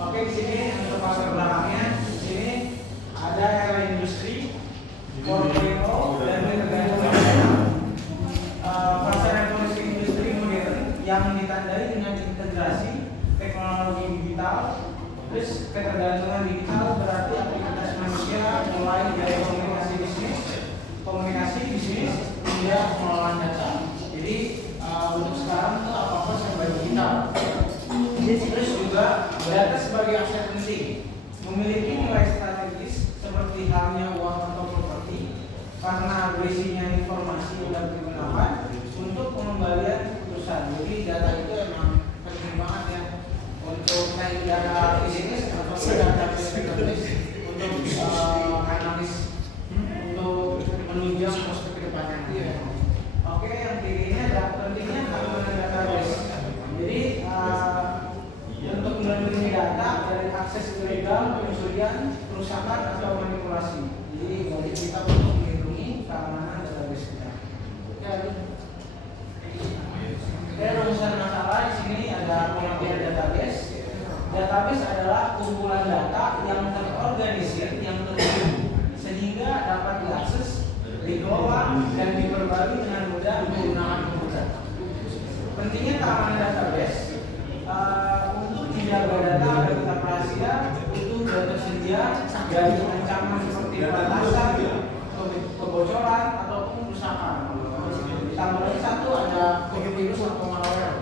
Oke, di sini untuk pasar belakangnya, di sini ada era industri 4.0 dan pasar revolusi industri modern yang ditandai dengan integrasi teknologi digital. Terus ketergantungan digital berarti aktivitas manusia mulai dari komunikasi bisnis hingga pengelolaan data. Jadi untuk sekarang itu apa-apa serba digital. Terus juga data sebagai aset penting memiliki nilai strategis seperti halnya uang atau properti karena berisinya informasi dan digunakan untuk pengembalian keputusan. Jadi data itu emang penting banget ya untuk naik data bisnis atau data bisnis untuk analis untuk menunjang prospek ke depannya. Oke, yang tingginya adalah pentingnya keamanan database. Jadi untuk melindungi data dari akses ilegal, pencurian, perusakan atau manipulasi. Jadi wajib kita untuk melindungi keamanan database kita. Oke, rumusan masalah di sini ada pengertian database. Database adalah kumpulan data yang terorganisir, yang terhubung sehingga dapat diakses, dikelola, dan diperbarui dengan mudah menggunakan komputer. Pentingnya keamanan database untuk menjaga data agar tetap rahasia, utuh dan tersedia dari ancaman seperti peretasan, kebocoran ataupun kerusakan. Ditambah lagi satu ada virus atau malware.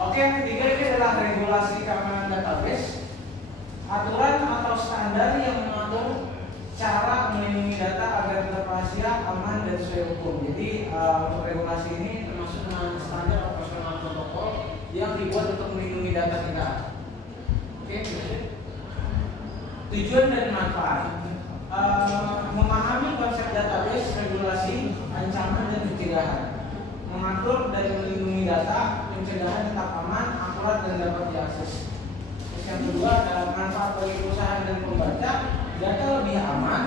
Oke, yang ketiga ini adalah regulasi keamanan database. Aturan atau standar yang mengatur cara melindungi data agar tetap rahasia, aman dan sesuai hukum. Jadi untuk regulasi ini termasuk dengan standar operasional protokol yang dibuat untuk melindungi data kita. Oke. Tujuan dan manfaat. Memahami konsep database, regulasi, ancaman dan pencegahan. Mengatur dan melindungi data, pencegahan tetap aman, akurat dan dapat diakses. Terus yang kedua adalah manfaat bagi perusahaan dan pembaca. Data lebih aman,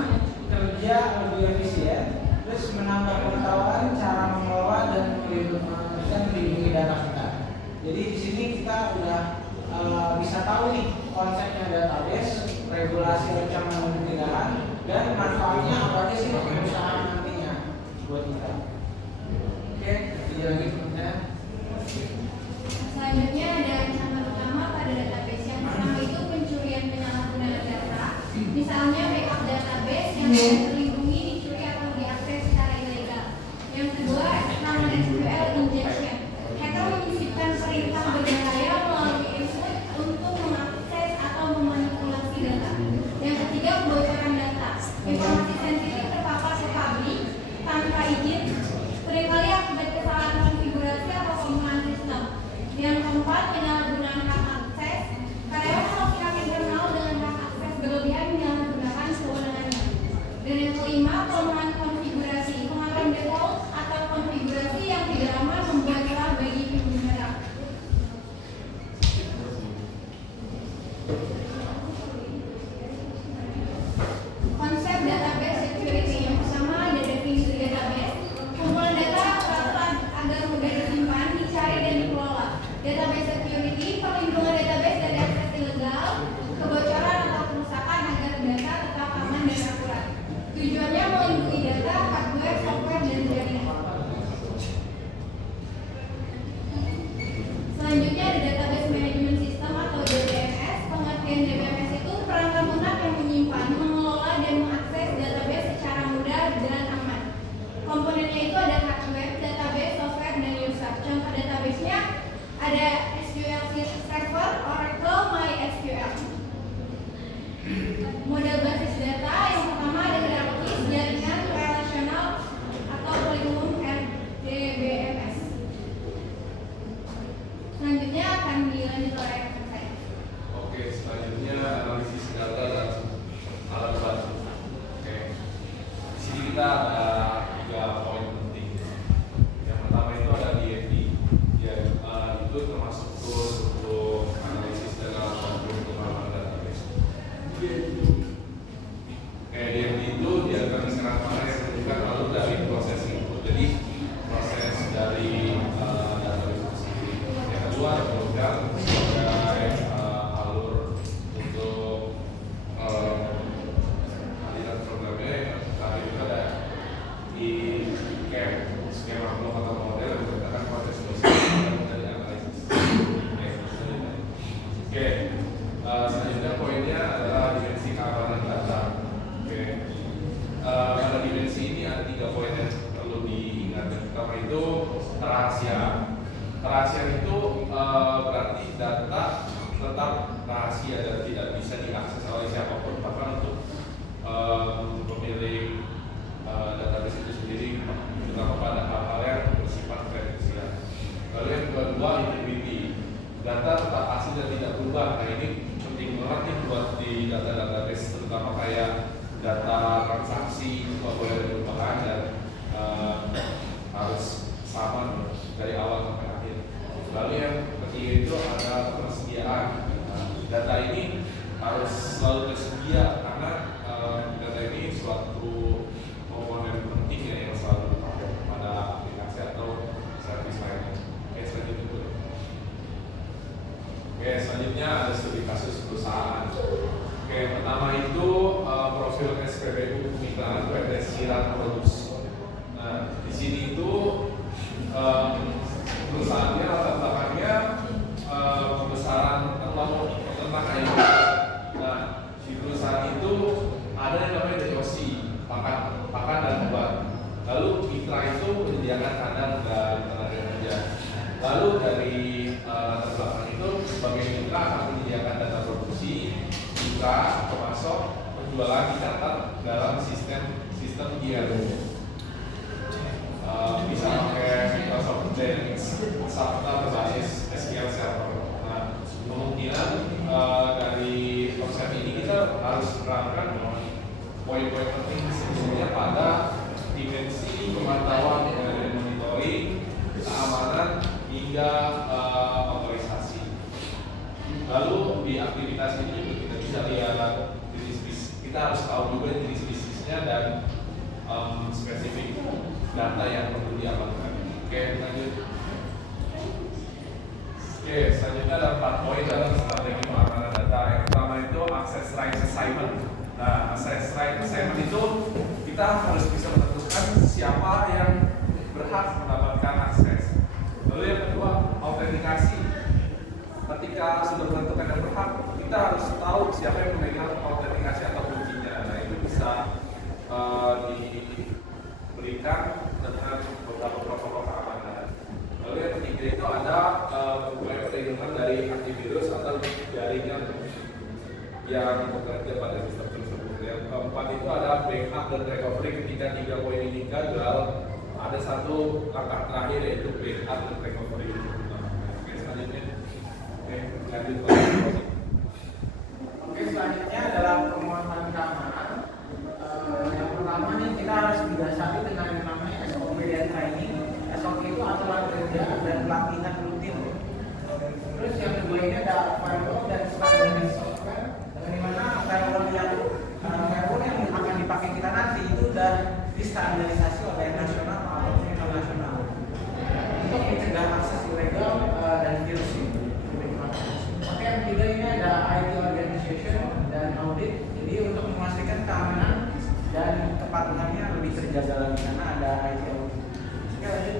kerja lebih efisien, terus menambah pengetahuan cara mengelola dan melindungi data kita. Jadi di sini kita udah bisa tahu nih konsepnya database, regulasi, ancaman dan pencegahan, dan manfaatnya apa aja sih untuk perusahaan nantinya buat kita. Oke, jadi lagi pertanyaan. Selanjutnya ada ancaman utama pada database. Yang pertama itu pencurian penyalahgunaan data. Misalnya backup database yang tidak terlindungi dicuri atau diakses secara ilegal. Yang kedua, non-SQL injection. Hacker menyisipkan perintah berbahaya melalui input untuk mengakses atau memanipulasi data. Yang ketiga, kebocoran data. Informasi sensitif terpapar ke publik tanpa izin, seringkali akibat kesalahan konfigurasi atau penggunaan sistem. Yang keempat, penyalahgunaan hak akses. Karyawan atau pihak internal dengan hak akses berlebihan menyalahgunakan kewenangannya. Dan yang kelima, kelemahan konfigurasi. Pengaturan default atau konfigurasi yang tidak aman membuat celah bagi pengguna. Konsep database security. Yang pertama ada definisi database. Kumpulan data agar mudah disimpan, dicari dan dikelola. Database security, perlindungan database dari akses ilegal, kebocoran atau kerusakan agar data tetap aman dan akurat. Tujuannya melindungi data, hardware, software, dan jaringan. Selanjutnya ada database management system atau DBMS. Pengertian DBMS itu perangkat lunak yang menyimpan, mengelola, dan mengakses database secara mudah dan aman. Komponennya itu ada hardware, database, software, dan user. Contoh database-nya ada SQL Server, Oracle, MySQL. Model basis data yang pertama ada grafis, jaringan, relasional, atau paling umum DBMS. Selanjutnya akan dilanjut oleh rekan saya. Oke, selanjutnya analisis data dan alat bantu. Oke, di sini kita ada 3 poin penting. Yang pertama itu ada DFD. Ya, itu termasuk tools untuk analisis dan alat bantu untuk pengembangan database. Kayak DFD itu diagram sekarang mana yang menunjukkan lalu dari proses input. Jadi proses dari database itu sendiri. Yang kedua ada program sebagai alur Selanjutnya poinnya adalah dimensi keamanan data. Oke. Pada dimensi ini ada 3 poin yang perlu diingat. Yang pertama itu rahasia. Rahasia itu berarti data tetap rahasia dan tidak bisa diakses oleh siapapun, bahkan untuk pemilik database itu sendiri, terutama pada hal-hal yang bersifat kredensial. Lalu yang kedua, integrity. Data tetap asli dan tidak berubah. Nah, ini penting banget nih buat di database, terutama kayak data transaksi itu nggak boleh ada perubahan dan harus sama dari awal sampai akhir. Lalu yang ketiga itu ada ketersediaan. Data ini harus selalu tersedia karena data ini suatu komponen penting ya yang selalu dipakai pada aplikasi atau service lainnya. Selanjutnya ada studi kasus perusahaan. Pertama itu profil SPBU Pemikiran PT Sirat Produks. Nah, di sini itu perusahaannya latar belakangnya pembesaran ternak ayam. Nah, di perusahaan itu ada yang namanya DOC, pakan dan obat. Lalu mitra itu menyediakan kandang dan tenaga kerja. Lalu dari latar belakang itu sebagai mitra akan menyediakan data produksi, mitra, pemasok, penjualan dicatat dalam sistem IRO. Bisa pakai Microsoft Dynamics serta berbasis SQL Server. Nah, kemungkinan dari konsep ini kita harus menerapkan poin-poin penting sebelumnya pada dimensi pemantauan dan monitoring, keamanan hingga otorisasi. Lalu di aktivitas ini juga kita bisa lihat jenis kita harus tahu juga jenis bisnisnya dan spesifik data yang perlu diamankan. Lanjut. Selanjutnya ada 4 poin dalam strategi pengamanan data. Yang pertama itu access right assignment. Nah, access right assignment itu kita harus bisa menentukan siapa yang berhak mendapatkan akses. Lalu yang kedua, autentikasi. Ketika sudah menentukan yang berhak, kita harus tahu siapa yang memegang autentikasi atau kuncinya. Nah, itu bisa diberikan dengan beberapa protokol keamanan. Lalu yang ketiga itu ada upaya perlindungan dari antivirus atau jaringan yang bekerja pada sistem tersebut. Yang keempat itu ada backup dan recovery. Ketika 3 poin ini gagal, ada satu langkah terakhir yaitu backup dan recovery. Selanjutnya, lanjut. Selanjutnya adalah penguatan keamanan. Yang pertama nih kita harus didasari dengan yang namanya SOP dan training. SOP itu aturan kerja dan pelatihan rutin. Terus yang kedua ini ada firewall dan standar software. Dengan mana firewall yang akan dipakai kita nanti itu sudah distandarisasi oleh nasional ataupun internasional untuk mencegah akses ilegal dan virus ini. Oke, yang ketiga ini ada IT organization dan audit. Jadi untuk memastikan keamanan dan kepatuhannya lebih terjaga lagi karena ada IT audit. Oke, lanjut.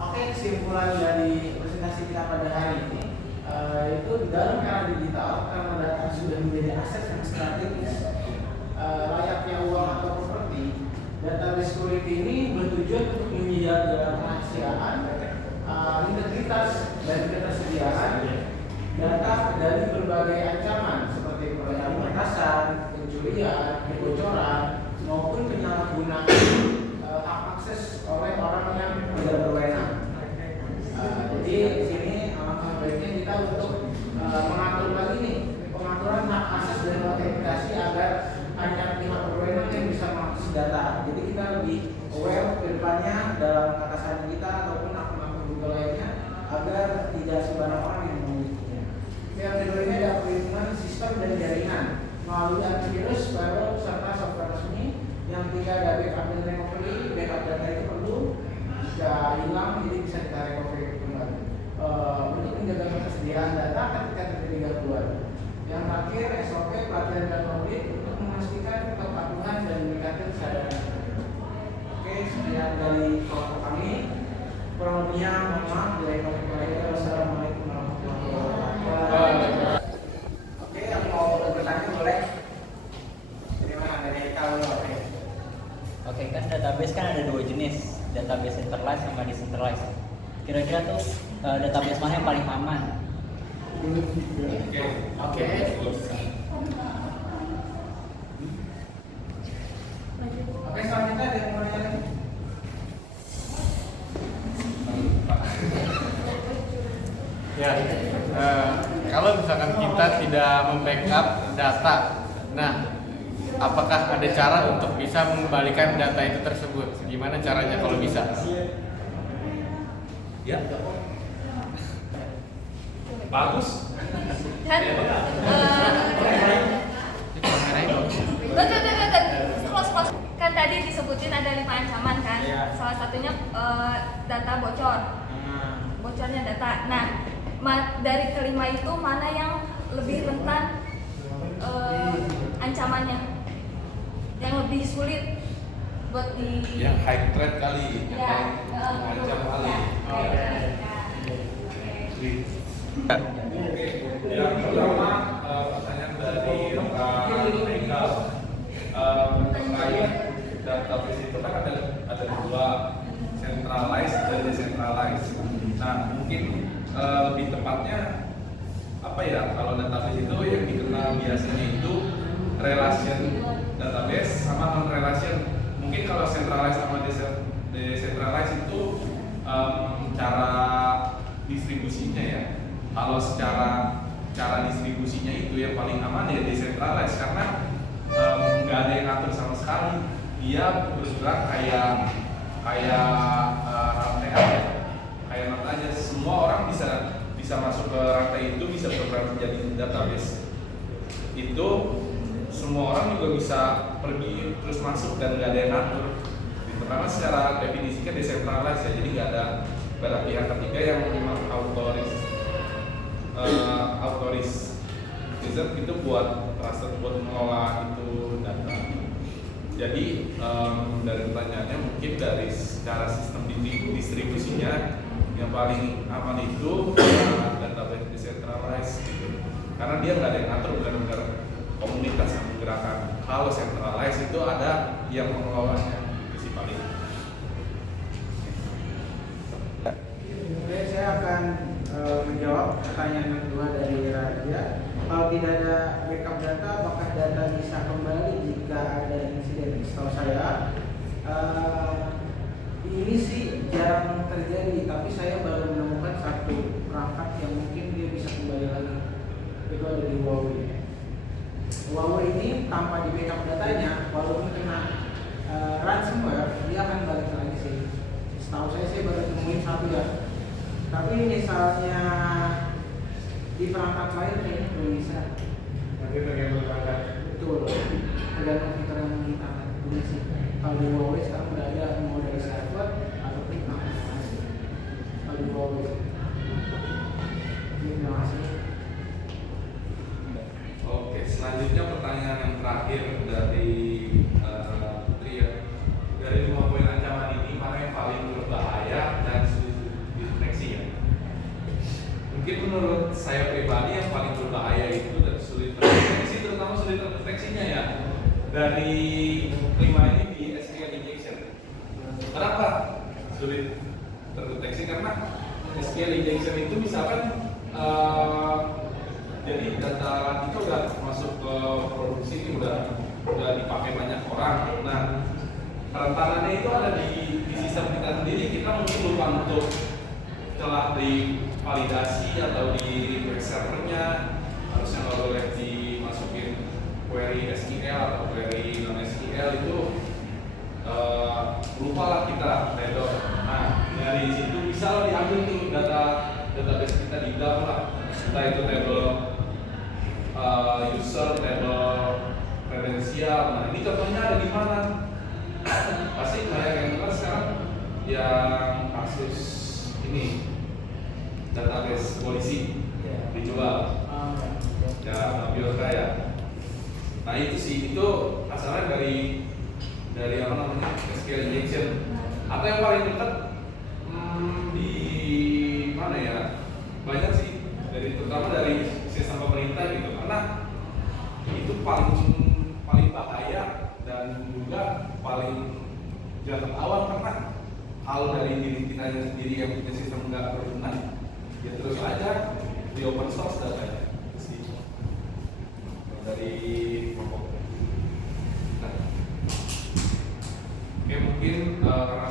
Oke, kesimpulan dari presentasi kita pada hari ini itu di dalam era digital karena data sudah menjadi aset yang strategis layaknya uang atau properti. Database security ini bertujuan untuk menjaga kerahasiaan, integritas dan ketersediaan data dari berbagai ancaman seperti peretasan, pencurian, kebocoran maupun penyalahgunaan hak akses oleh orang yang tidak berwenang. Jadi di sini alangkah baiknya kita untuk mengatur lagi nih pengaturan hak akses dan autentikasi agar hanya pihak berwenang yang bisa mengakses data. Jadi kita lebih aware ke depannya dalam atasan kita ataupun akun-akun Google lainnya agar tidak sembarang orang yang memilikinya. Yang kedua ini ada perlindungan sistem dan jaringan melalui antivirus, firewall, serta software resmi. Yang ketiga ada backup dan recovery. Backup data itu perlu jika hilang jadi bisa kita recovery kembali untuk menjaga ketersediaan data ketika terjadi gangguan. Yang terakhir SOP, pelatihan dan audit untuk memastikan kepatuhan dan meningkatkan kesadaran. Oke, sekian dari kelompok kami. Kurang lebihnya mohon maaf. Wassalamualaikum warahmatullahi wabarakatuh. database centralized sama decentralized. Kira-kira tuh database mana yang paling aman? Oke. Oke, selanjutnya ada yang mau nanya lagi? Ya, kalau misalkan kita tidak membackup data, nah apakah ada cara untuk bisa mengembalikan data itu tersebut? Gimana caranya kalau bisa? Ya. Bagus. Dan kan tadi disebutin ada 5 ancaman kan. Salah satunya data bocornya data. Nah, dari kelima itu mana yang lebih rentan ancamannya, yang lebih sulit buat di Yang high threat kali, ya, macam kali. Yang pertama pertanyaan dari legal terkait database itu kan ada dua, centralized dan decentralized. Nah, mungkin lebih tepatnya apa ya, kalau database itu yang dikenal biasanya itu relation database sama non relation. Mungkin kalau centralized sama decentralized itu cara distribusinya ya. Kalau cara distribusinya itu yang paling aman ya decentralized, karena nggak ada yang ngatur sama sekali. Dia bergerak kayak rantai aja, kayak rantai aja. Semua orang bisa masuk ke rantai itu, bisa berperan menjadi database itu. Semua orang juga bisa pergi terus masuk dan nggak ada yang ngatur. Karena secara definisi kan decentralized ya, jadi nggak ada pihak ketiga yang autoris itu buat mengelola itu data. Jadi dari pertanyaannya mungkin dari secara sistem distribusinya yang paling aman itu database decentralized gitu. Karena dia nggak ada yang ngatur, benar-benar komunitas yang menggerakkan. Kalau centralized itu ada yang mengelolanya, itu sih paling. Oke, saya akan menjawab pertanyaan yang kedua dari Raja. Kalau tidak ada backup data, apakah data bisa kembali jika ada insiden? Setahu saya ini sih jarang terjadi, tapi saya baru menemukan satu perangkat yang mungkin dia bisa kembali lagi. Itu ada di Huawei. Huawei ini tanpa di backup datanya, walaupun kena ransomware, dia akan balik lagi sih. Setahu saya baru temuin satu ya. Tapi misalnya di perangkat lain kayaknya belum bisa. Nanti tergantung perangkat. Betul. Tergantung fitur yang kita punya sih. Kalau di Huawei sekarang udah ada mau dari server atau aplikasi. Kalau di Huawei. Terima kasih. Oke, selanjutnya pertanyaan yang terakhir dari Putri ya. Dari 5 poin ancaman ini, mana yang paling berbahaya dan sulit dideteksi ya? Mungkin menurut saya pribadi yang paling berbahaya itu dan sulit terdeteksi, terutama sulit terdeteksinya ya, dari 5 ini di SQL injection. Kenapa sulit terdeteksi? Karena SQL injection itu misalkan jadi data itu udah masuk ke produksi, ini udah dipakai banyak orang. Nah, kerentanannya itu ada di sistem kita sendiri. Kita mungkin lupa untuk telah divalidasi atau di web servernya, harusnya nggak boleh dimasukin query SQL atau query non SQL itu lupa lah kita error. Nah, dari situ bisa lo diambil tuh database kita di dalam lah, entah itu table user, table kredensial. Nah, ini contohnya ada di mana? Pasti banyak yang dengar sekarang yang kasus ini database polisi dijual ya, biota ya. Nah itu sih, itu asalnya dari apa namanya SQL injection. Atau yang paling dekat di mana ya, banyak sih, terutama dari sistem pemerintah gitu, karena itu paling bahaya dan juga paling jangan awal, karena hal hal dari diri kita sendiri yang punya sistem nggak berguna, ya terus aja di open source datanya dari kelompok. Nah, oke mungkin karena